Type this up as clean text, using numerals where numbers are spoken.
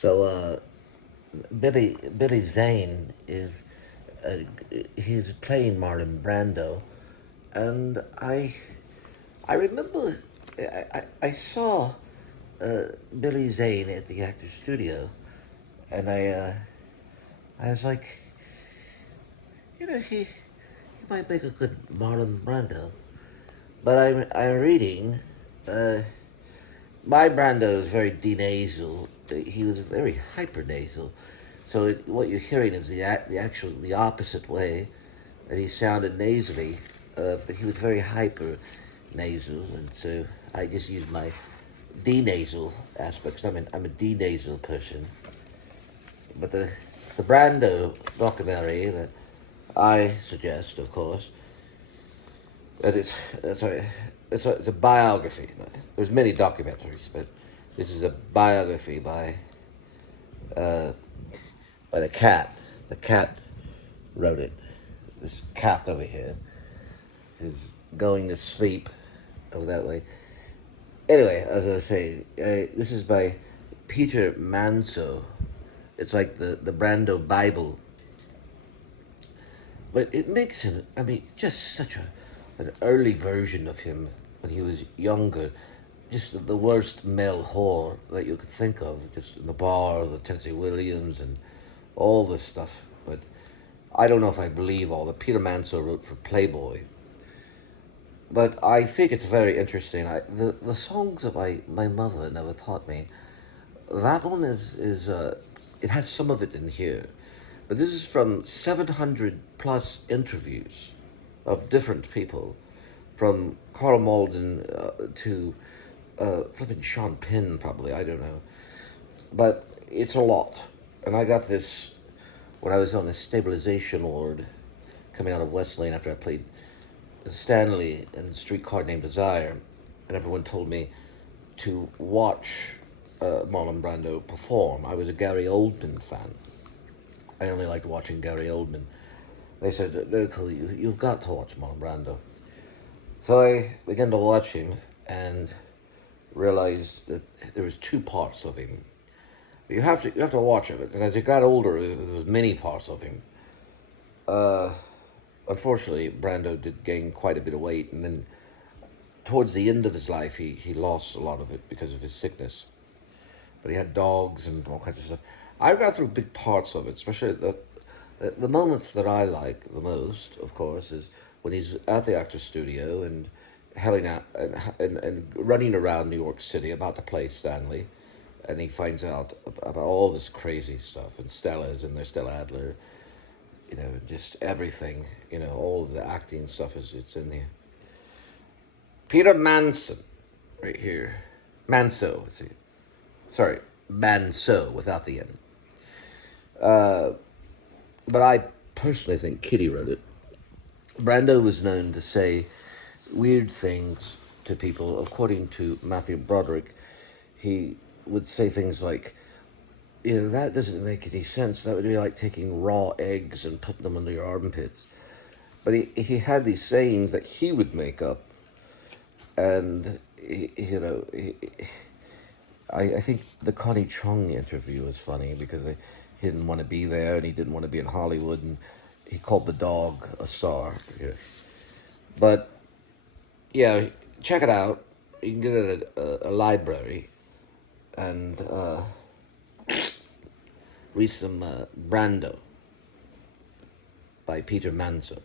So Billy Zane is he's playing Marlon Brando, and I remember I saw Billy Zane at the Actors Studio, and I was like, he might make a good Marlon Brando. But I'm reading, uh, my Brando is very denasal. He was very hypernasal. So what you're hearing is the opposite way that he sounded nasally, but he was very hyper nasal, and so I just used my denasal aspects. I'm a denasal person, but the Brando documentary that I suggest, of course, that it's sorry, it's a biography. There's many documentaries, but this is a biography uh, by the cat. The cat wrote it. This cat over here is going to sleep over that way. Anyway, as I was saying, this is by Peter Manso. It's like the Brando Bible. But it makes him, just such an early version of him when he was younger. Just the worst male whore that you could think of, just in the bar, the Tennessee Williams, and all this stuff. But I don't know if I believe all that. Peter Manso wrote for Playboy. But I think it's very interesting. The songs that my mother never taught me, that one is it has some of it in here. But this is from 700 plus interviews of different people, from Carl Malden to flipping Sean Penn, probably, I don't know. But it's a lot. And I got this when I was on a stabilization ward coming out of Wesleyan after I played Stanley in Streetcar Named Desire. And everyone told me to watch Marlon Brando perform. I was a Gary Oldman fan. I only liked watching Gary Oldman. They said, no, Cole, you've got to watch Marlon Brando. So I began to watch him and realized that there was two parts of him. You have to watch it. And as he got older, there was many parts of him. Unfortunately, Brando did gain quite a bit of weight, and then towards the end of his life, he lost a lot of it because of his sickness. But he had dogs and all kinds of stuff. I got through big parts of it, especially the moments that I like the most, of course, is when he's at the Actors Studio and helling out and running around New York City about to play Stanley, and he finds out about all this crazy stuff, and Stella's in there, Stella Adler, just everything, all of the acting stuff it's in there. Peter Manson, right here. Manso, see. Sorry, Manso, without the N. But I personally think Kitty wrote it. Brando was known to say weird things to people. According to Matthew Broderick, he would say things like, that doesn't make any sense. That would be like taking raw eggs and putting them under your armpits. But he had these sayings that he would make up. And, I think the Connie Chung interview was funny because he didn't want to be there and he didn't want to be in Hollywood, and he called the dog a star. Yeah. But, yeah, check it out. You can get it at a library and read some Brando by Peter Manso.